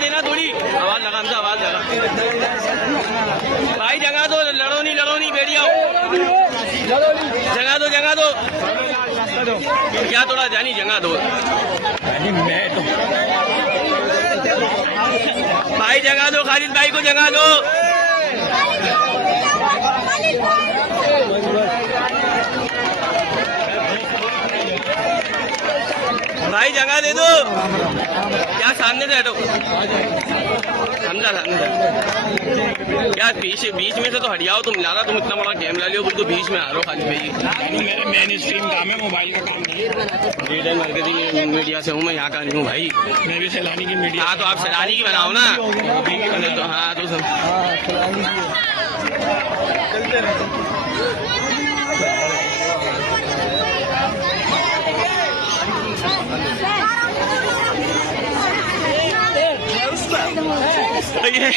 देना थोड़ी, आवाज लगा हमसे, आवाज लगा भाई, जगह दो, लड़ो नहीं बैठ जाओ, जगह दो क्या थोड़ा जानी, जगह दो भाई, जगह दो, खालिद भाई को जगह दो भाई, जगह दे दो क्या, सामने से हटो, समझा सामने से क्या, बीच में से तो हट जाओ, तुम लारा, तुम इतना बड़ा कैमरा लियो, बिल्कुल बीच में आ रहे हो खाली भाई। मेरे मेन स्ट्रीम काम है, मोबाइल का काम नहीं, रीडर मार्केटिंग मीडिया से हूँ मैं, यहाँ का नहीं हूँ भाई, मैं भी सैलानी की मीडिया। हाँ तो आप सैलानी की बनाओ ना, तो हाँ तो सब ये